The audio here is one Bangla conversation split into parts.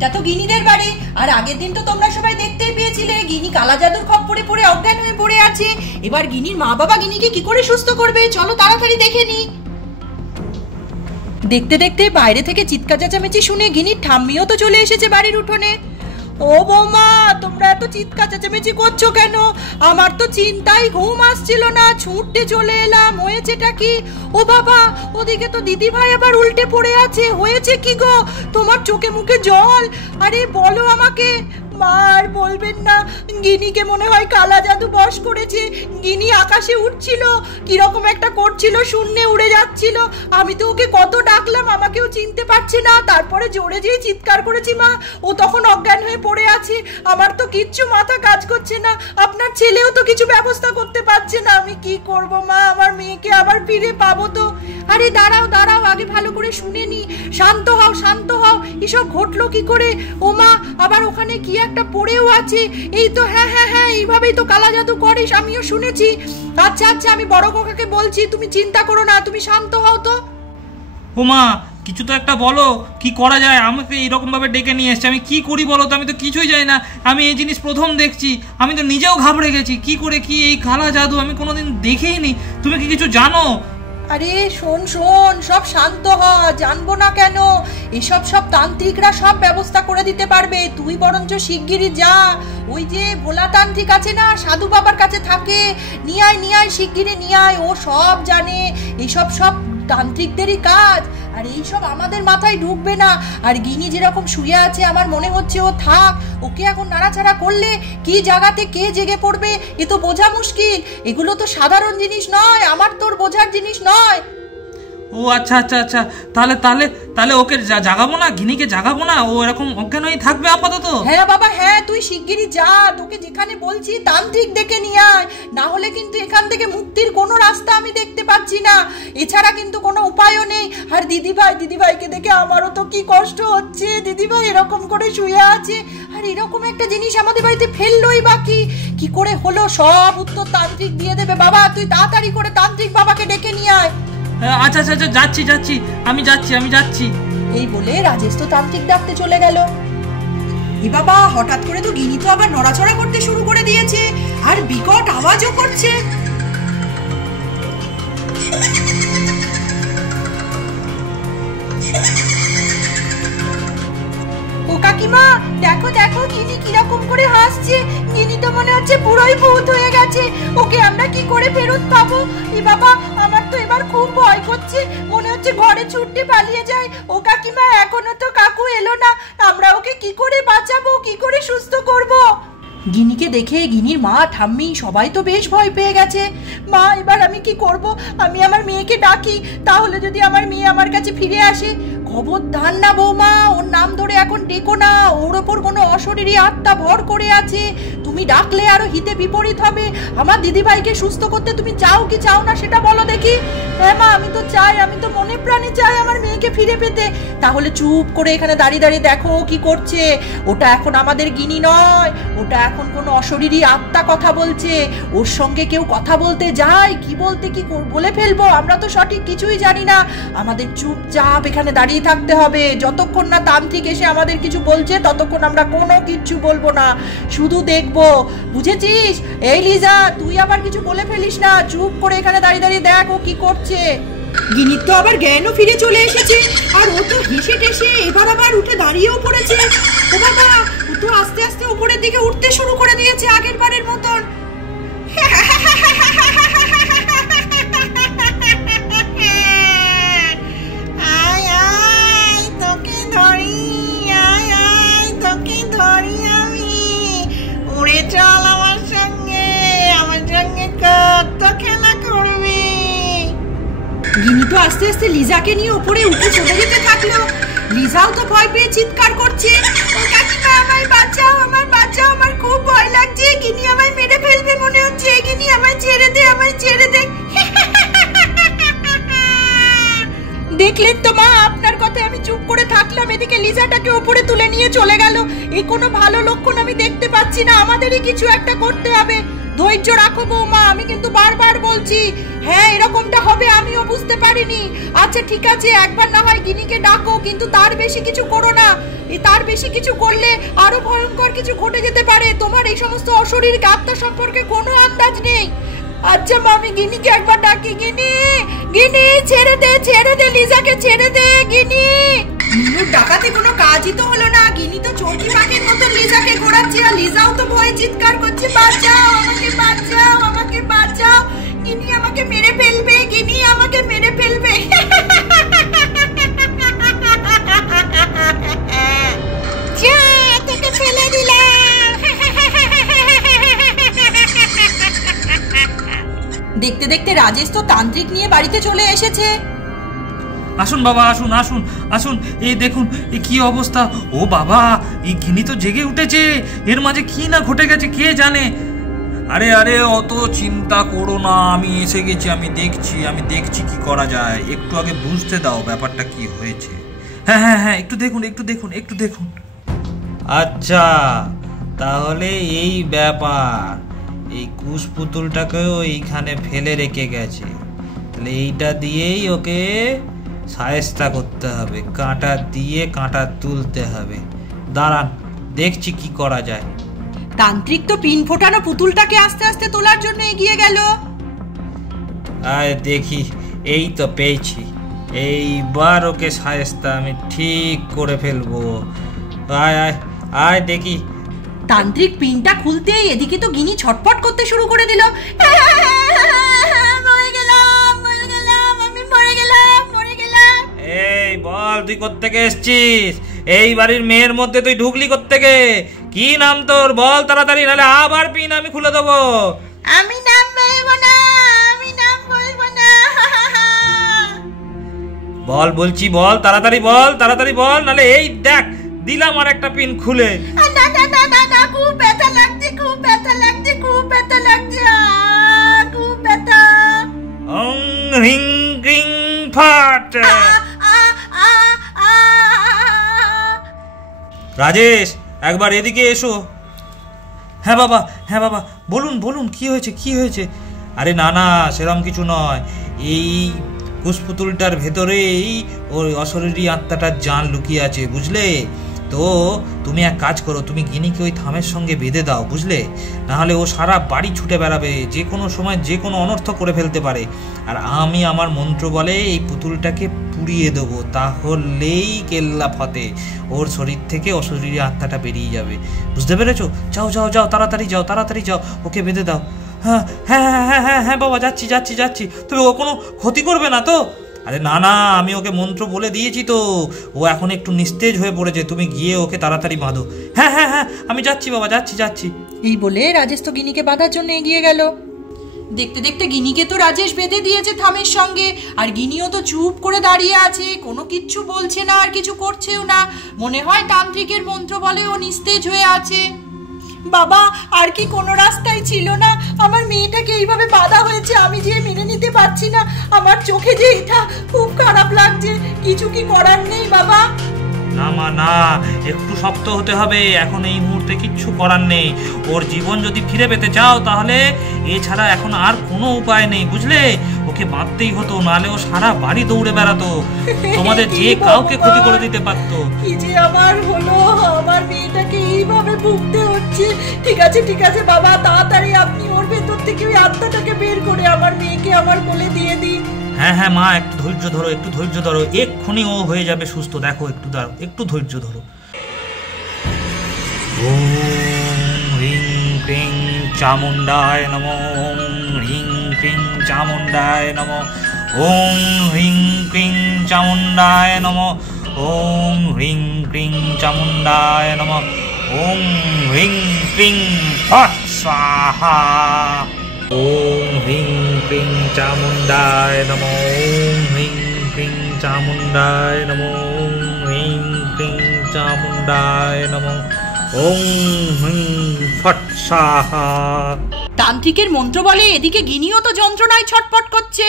এটা তো গিনিদের বাড়ি। আর আগের দিন তো তোমরা সবাই দেখতেই পেয়েছিলে গিনি কালা জাদুর খপ্পরে পড়ে অজ্ঞান হয়ে পড়ে আছে। এবার গিনির মা বাবা গিনিকে কি করে সুস্থ করবে, চলো তাড়াতাড়ি দেখে নি। দেখতে দেখতে বাইরে থেকে চিৎকার চেঁচামেচি শুনে গিনির ঠাম্মিও তো চলে এসেছে বাড়ির উঠোনে। ও বৌমা, তোমরা এত চিৎকার চেঁচামেচি করছো কেন? আমার তো চিন্তায় ঘুম আসছিল না, ছুটতে চলে এলাম। হয়েছেটা কি? ও বাবা, ওদিকে তো দিদি ভাই আবার উল্টে পড়ে আছে। হয়েছে কি গো? তোমার চোখে মুখে জল। আরে বলো আমাকে। মার বলবেন না, গিনিকে মনে হয় কালা জাদু বশ করেছে। গিনি আকাশে উঠছিল, কিরকম একটা করছিল, শূন্যে উড়ে যাচ্ছিল। আমি তো ওকে কত ডাকলাম, আমাকেও চিনতে পারছে না। তারপরে জোরে যেই চিৎকার করেছি মা, ও তখন অজ্ঞান হয়ে পড়ে আছে। আমার তো কিচ্ছু মাথা কাজ করছে না। আপনার ছেলেও তো কিছু ব্যবস্থা করতে পারছে না। আমি কি করব মা? আমার মেয়েকে আবার ফিরে পাবো তো? আরে দাঁড়াও দাঁড়াও, আগে ভালো করে শুনে নি। শান্ত হও শান্ত হও। এসব ঘটলো কি করে? ও মা, আবার ওখানে কি একটা পড়েও আছে। এই তো, হ্যাঁ হ্যাঁ হ্যাঁ, এইভাবেই তো কালা জাদু করিস, আমিও শুনেছি। আচ্ছা আচ্ছা, আমি বড় কাকাকে বলছি, তুমি চিন্তা করো না, তুমি শান্ত হও তো। ও মা, কিছু তো একটা বলো, কি করা যায়? আমাকে এইরকম ভাবে ডেকে নিয়ে এসছে, আমি কি করি বলো তো? আমি তো কিছুই জানি না, আমি এই জিনিস প্রথম দেখছি। আমি তো নিজেও ঘাবড়ে গেছি। কি করে কি এই কালা জাদু আমি কোনোদিন দেখেই নি। তুমি কি কিছু জানো? আরে শোন শোন, সব শান্ত হ। জানবো না কেন? এসব সব তান্ত্রিকরা সব ব্যবস্থা করে দিতে পারবে। তুই বরঞ্চ শিগগিরই যা, ওই যে ভোলা তান্ত্রিক আছে না, সাধু বাবার কাছে থাকে। নিয়ে আয় শিগগিরই নিয়ে আয়। ও সব জানে, এইসব সব তান্ত্রিকদেরই কাজ। আর এইসব আমাদের মাথায় ঢুকবে না। আর গিনি যেরকম শুয়ে আছে, আমার মনে হচ্ছে ও থাক। ওকে এখন নাড়াচাড়া করলে কি জায়গাতে কে জেগে পড়বে এ তো বোঝা মুশকিল। এগুলো তো সাধারণ জিনিস নয়, আমার তোর বোঝার জিনিস নয়। ও আচ্ছা আচ্ছা আচ্ছা, তাহলে তাহলে তাহলে ওকে জাগাবো না, গিনিকে জাগাবো না? ও এরকম অজ্ঞান হয়ে থাকবে আপাতত? হ্যাঁ বাবা হ্যাঁ, তুই শিগগিরই যা। তোকে যেখানে বলছি তান্ত্রিক ডেকে নিয়ে আয়, না হলে কিন্তু এখান থেকে মুক্তির কোনো রাস্তা আমি দেখতে পাচ্ছি না। এছাড়া কিন্তু কোনো উপায়ও নেই। আর দিদিভাইকে দেখে আমারও তো কি কষ্ট হচ্ছে। দিদিভাই এরকম করে শুয়ে আছে, আর এরকম একটা জিনিস আমাদের বাড়িতে ফেললোই বা কি করে হলো? সব উত্তর তান্ত্রিক দিয়ে দেবে। বাবা তুই তাড়াতাড়ি করে তান্ত্রিক বাবাকে ডেকে নিয়ে আয়। আচ্ছা আচ্ছা আচ্ছা, যাচ্ছি, আমি যাচ্ছি। এই বলে রাজেশ তো তান্ত্রিক ডাকতে চলে গেল। এ বাবা, হঠাৎ করে তো গিনি তো আবার নড়াচড়া করতে শুরু করে দিয়েছে, আর বিকট আওয়াজও করছে। ও কাকিমা, দেখো দেখো গিনি কিরকম করে হাসছে। গিনি তো মনে হচ্ছে পুরোই ভূত হয়ে গেছে। ওকে আমরা কি করে ফেরত পাবো? এ বাবা, আমার তো এবার খুব ভয় করছে। মনে হচ্ছে ঘরে ছুটতে পালিয়ে যায়। ও কাকিমা, এখনো তো কাকু এলো না। আমরা ওকে কি করে বাঁচাবো, কি করে সুস্থ করব? গিনিকে দেখে গিনির মা ঠাম্মি সবাই তো বেশ ভয় পেয়ে গেছে। মা, এবার আমি কি করব? আমি আমার মেয়েকে ডাকি, তাহলে যদি আমার মেয়ে আমার কাছে ফিরে আসে। খবরদার না বৌমা, ওর নাম ধরে এখন ডেকো না। ওর ওপর কোনো অশরীরী আত্মা ভর করে আছে। তুমি ডাকলে আরো হিতে বিপরীত হবে। আমার দিদিভাইকে সুস্থ করতে তুমি চাও কি চাও না সেটা বলো দেখি। হ্যাঁ মা, আমি তো চাই, আমি তো মনে প্রাণে চাই আমার মেয়েকে ফিরে পেতে। তাহলে চুপ করে এখানে দাঁড়িয়ে দাঁড়িয়ে দেখো কি করছে। ওটা এখন আমাদের গিনি নয়, ওটা এখন কোনো অশরীরী আত্মা কথা বলছে। ওর সঙ্গে কেউ কথা বলতে যায়, কি বলতে কি বলে ফেলবো, আমরা তো সঠিক কিছুই জানি না। আমাদের চুপচাপ এখানে দাঁড়িয়ে থাকতে হবে। যতক্ষণ না তান্ত্রিক এসে আমাদের কিছু বলছে ততক্ষণ আমরা কোনো কিচ্ছু বলবো না, শুধু দেখবো। বুঝেছিস? এই লিজা, তুই আবার কিছু বলে ফেলিস না। চুপ করে এখানে দাঁড়িয়ে দাঁড়িয়ে দেখ ও কি করছে। গিনির তো আবার জ্ঞানও ফিরে চলে এসেছে, আর ও তো হেসে টেসে এবার আবার উঠে দাঁড়িয়েও পড়েছে। ও বাবা, ও তো আস্তে আস্তে উপরের দিকে উঠতে শুরু করে দিয়েছে আগের বারের মতন। চল আমার সঙ্গে কত খেলা করবি। গিনি তো আস্তে আস্তে লিজাকে নিয়ে উপরে উঠে চলে যেতে থাকলো। লিজাও তো ভয় পেয়ে চিৎকার করছে, ও কাকিমা আমায় বাঁচাও, আমার বাঁচাও, আমার খুব ভয় লাগছে। গিনি আমায় মেরে ফেলবে মনে হচ্ছে। গিনি আমায় ছেড়ে দে, আমায় ছেড়ে দে। দেখলেন তো মা, আপনার কথায় আমি চুপ করে থাকলাম, এদিকে লিজাটাকে উপরে তুলে নিয়ে চলে গেল। এই কোনো ভালো লক্ষণ আমি দেখতে পাচ্ছি না। আমাদেরই কিছু একটা করতে হবে। ধৈর্য রাখো বৌমা, আমি কিন্তু বারবার বলছি। হ্যাঁ, এরকমটা হবে আমিও বুঝতে পারিনি। আচ্ছা ঠিক আছে, একবার না হয় গিনিকে ডাকো, কিন্তু তার বেশি কিছু করো না। তার বেশি কিছু করলে আরো ভয়ঙ্কর কিছু ঘটে যেতে পারে। তোমার এই সমস্ত অশরীরী আত্মা সম্পর্কে কোনো আন্দাজ নেই। আচ্ছা আমি গিনিকে একবার ডাকি। গিনি, গিনি ছেড়ে দে লিজাকে, ছেড়ে দে গিনি। মিনুর ডাকাতে কোনো কাজই তো হলো না। গিনি তো চোরকি পাখির মতো লিজাকে ঘোরাচ্ছে, আর লিজাও তো ভয়ে চিৎকার করছে, বাঁচাও আমাকে, বাঁচাও আমাকে, বাঁচাও। গিনি আমাকে মেরে ফেলবে, গিনি আমাকে মেরে ফেলবে। যা, তোকে ফেলে দিলাম। দেখতে দেখতে রাজেশ তো তান্ত্রিক নিয়ে বাড়িতে চলে এসেছে। আসুন বাবা, আসুন আসুন আসুন, এই দেখুন এই কি অবস্থা। ও বাবা, এই গিনি তো জেগে উঠেছে। এর মাঝে কি না ঘটে গেছে কে জানে। আরে আরে, অত চিন্তা করো না, আমি এসে গেছি, আমি দেখছি কি করা যায়। একটু আগে বুঝতে দাও ব্যাপারটা কি হয়েছে। হ্যাঁ হ্যাঁ হ্যাঁ, একটু দেখুন। আচ্ছা, তাহলে এই ব্যাপার, এই কুশ পুতুলটাকেও এইখানে ফেলে রেখে গেছে। তাহলে এইটা দিয়েই ওকে শায়েস্তা করতে হবে, কাঁটা দিয়ে কাঁটা তুলতে হবে। দাঁড়ান, দেখছি কি করা যায়। তান্ত্রিক তো পিন ফোটানো পুতুলটাকে আস্তে আস্তে তোলার জন্য এগিয়ে গেল। আয় দেখি, এই তো পেয়েছি। এইবার ওকে শায়েস্তা আমি ঠিক করে ফেলবো। আয় আয় আয় দেখি। তান্ত্রিক পিনটা খুলতেই এদিকে তো গিনি ছটফট করতে শুরু করে দিল। এই বল, তুই কোত্থেকে এসছিস? এই বাড়ির মেয়ের মধ্যে তুই ঢুকলি কোত্থেকে? কি নাম তোর? বল তাড়াতাড়ি, নাহলে আবার পিন আমি খুলে দেবো। আমি নাম বলবো না। বল বলছি, বল তাড়াতাড়ি বল, নাহলে এই দেখ দিলাম আর একটা পিন খুলে। না, খুব ব্যথা লাগছে, খুব ব্যথা ওং রিং রিং ফাট। রাজেশ, একবার এদিকে এসো। হ্যাঁ বাবা, বলুন কি হয়েছে? আরে না, সেরকম কিছু নয়। এই কুশপুতুলটার ভেতরেই ওই অশরীরী আত্মাটার জান লুকিয়ে আছে, বুঝলে তো। তুমি এক কাজ করো, তুমি গিনিকে ওই থামের সঙ্গে বেঁধে দাও, বুঝলে। নাহলে ও সারা বাড়ি ছুটে বেড়াবে, যে কোনো সময় যে কোনো অনর্থ করে ফেলতে পারে। আর আমি আমার মন্ত্র বলে এই পুতুলটাকে পুড়িয়ে দেবো, তাহলেই কেল্লা ফতে। ওর শরীর থেকে অশরীরী আত্মাটা বেরিয়ে যাবে, বুঝতে পেরেছো? যাও তাড়াতাড়ি যাও, ওকে বেঁধে দাও। হ্যাঁ বাবা, যাচ্ছি। তবে ও কোনো ক্ষতি করবে না তো? আরে না, আমি ওকে মন্ত্র বলে দিয়েছি তো। ও এখন একটু নিস্তেজ হয়ে পড়েছে, তুমি গিয়ে ওকে তাড়াতাড়ি বাঁধো। হ্যাঁ আমি যাচ্ছি বাবা, যাচ্ছি। এই বলে রাজেশ তো গিনিকে বাঁধার জন্য এগিয়ে গেল। দেখতে দেখতে গিনিকে তো রাজেশ বেঁধে দিয়েছে থামের সঙ্গে, আর গিনিও তো চুপ করে দাঁড়িয়ে আছে, কোনো কিচ্ছু বলছে না আর কিছু করছেও না। মনে হয় তান্ত্রিকের মন্ত্র বলে ও নিস্তেজ হয়ে আছে। বাবা, আর কি কোনো রাস্তাই ছিল না? আমার মেয়েটাকে এইভাবে বাঁধা হয়েছে, আমি যে মেনে নিতে পারছি না। আমার চোখে যে এটা খুব খারাপ লাগছে, কিছু কি করার নেই বাবা? না মা, না, একটু শক্ত হতে হবে। এখন এই মুহূর্তে কিচ্ছু করার নেই। ওর জীবন যদি ফিরে পেতে চাও, তাহলে এছাড়া এখন আর কোনো উপায় নেই, বুঝলে। ওকে বাঁধতেই হতো, নাহলে ও সারা বাড়ি দৌড়ে বেড়াতো, তোমাদের যে কাউকে ক্ষতি করে দিতে পারতো। কি যে আমার হলো, আমার মেয়েটাকে এইভাবে ভুগতে হচ্ছে। ঠিক আছে বাবা, তাড়াতাড়ি আপনি ওর ভেতর থেকে ওই আত্মাটাকে বের করে আমার মেয়েকে আমার কোলে দিয়ে দিন। হ্যাঁ মা, একটু ধৈর্য ধরো, এক্ষুনি ও হয়ে যাবে সুস্থ। দেখো, একটু ধৈর্য ধরো। ওম হ্রিং ক্রিং চামুণ্ডায় নমঃ, ওম হ্রিং ক্রিং চামুণ্ডায় নমঃ, ওম হ্রিং ক্রিং চামুণ্ডায় নমঃ, ওম হ্রিং ক্রিং চামুণ্ডায় নমঃ, ওম হ্রিং ক্রিং ফট স্বাহা। ওম হ্রিং ক্রিং চামুণ্ডায় নমঃ, ওম হ্রিং ক্রিং চামুণ্ডায় নমঃ, ওম হ্রিং ক্রিং চামুণ্ডায় নমঃ, ওম হ্রিং ফট স্বাহা। তান্ত্রিকের মন্ত্র বলে এদিকে গিনিও তো যন্ত্রণায় ছটফট করছে।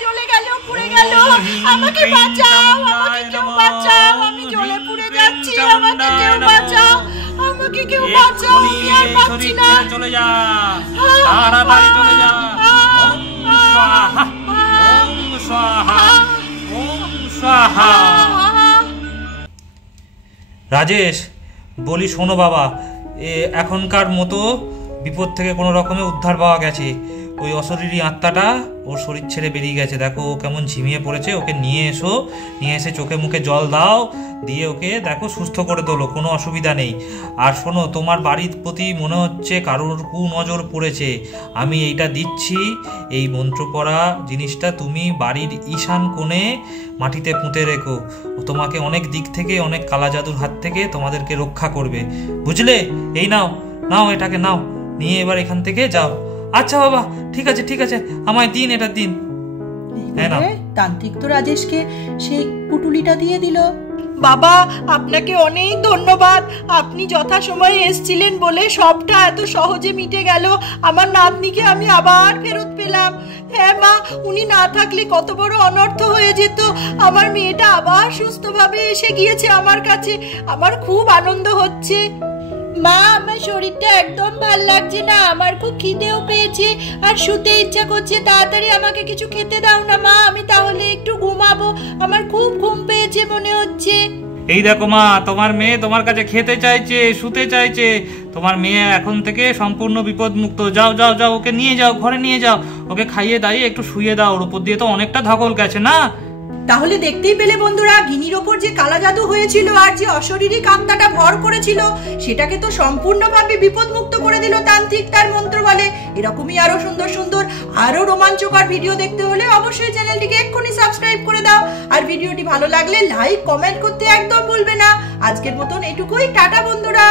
জ্বলে গেল, পুড়ে গেল, আমাকে বাঁচাও, আমি জ্বলে পুড়ে যাচ্ছি, আমাকে কেউ বাঁচাও, আমাকে কেউ বাঁচাও, আমি আর পাচ্ছি না। চলে যা, তাড়াতাড়ি চলে যা। ওম স্বাহা, ওম স্বাহা, ওম স্বাহা। রাজেশ, বলি শোনো বাবা, এখনকার মতো বিপদ থেকে কোনো রকমে উদ্ধার পাওয়া গেছে। ওই অশরীরী আত্মাটা ওর শরীর ছেড়ে বেরিয়ে গেছে, দেখো ও কেমন ঝিমিয়ে পড়েছে। ওকে নিয়ে এসো, নিয়ে এসে চোখে মুখে জল দাও, দিয়ে ওকে দেখো সুস্থ করে তোলো, কোনো অসুবিধা নেই। আর শোনো, তোমার বাড়ির প্রতি মনে হচ্ছে কারোর কুনজর পড়েছে। আমি এইটা দিচ্ছি, এই মন্ত্র পড়া জিনিসটা তুমি বাড়ির ঈশান কোণে মাটিতে পুঁতে রেখো। তোমাকে অনেক দিক থেকে, অনেক কালা জাদুর হাত থেকে তোমাদেরকে রক্ষা করবে, বুঝলে? এই নাও, নাও এটাকে নাও, নিয়ে এবার এখান থেকে যাও। আচ্ছা বাবা, ঠিক আছে ঠিক আছে, আমায় দিন, এটা দিন। হ্যাঁ, না তান্ত্রিক তো রাজেশকে সেই পুটুলিটা দিয়ে দিল। বাবা, আপনাকে অনেক ধন্যবাদ। আপনি যথাসময়ে এসেছিলেন বলে সবটা এত সহজে মিটে গেল। আমার নাতনিকে আমি আবার ফেরত পেলাম। হ্যাঁ মা, উনি না থাকলে কত বড় অনর্থ হয়ে যেত। আমার মেয়েটা আবার সুস্থভাবে এসে গিয়েছে আমার কাছে। আমার খুব আনন্দ হচ্ছে। মা, আমার শরীরটা একদম ভাল লাগছে না, আমার খুব খিদেও পেয়েছে আর শুতে ইচ্ছা করছে। তাড়াতাড়ি আমাকে কিছু খেতে দাও না মা, আমি তাহলে একটু ঘুমাবো। আমার খুব ঘুম পেয়েছে মনে হচ্ছে। এই দেখো মা, তোমার মেয়ে তোমার কাছে খেতে চাইছে, শুতে চাইছে। তোমার মেয়ে এখন থেকে সম্পূর্ণ বিপদ মুক্ত। যাও যাও যাও, ওকে নিয়ে যাও, ঘরে নিয়ে যাও, ওকে খাইয়ে দাইয়ে একটু শুয়ে দাও। ওর উপর দিয়ে তো অনেকটা ধকল গেছে না? তাহলে দেখতেই পেলে বন্ধুরা, গিনির ওপর যে কালা জাদু হয়েছিল আর যে অশরীরী আত্মাটা ভর করেছিল, সেটাকে তো সম্পূর্ণভাবে বিপদ মুক্ত করে দিল তান্ত্রিক তার মন্ত্র বলে। এরকমই আরো সুন্দর সুন্দর, আরো রোমাঞ্চকর ভিডিও দেখতে হলে অবশ্যই চ্যানেলটিকে এক্ষুনি সাবস্ক্রাইব করে দাও। আর ভিডিওটি ভালো লাগলে লাইক কমেন্ট করতে একদম ভুলবে না। আজকের মতন এটুকুই, টাটা বন্ধুরা।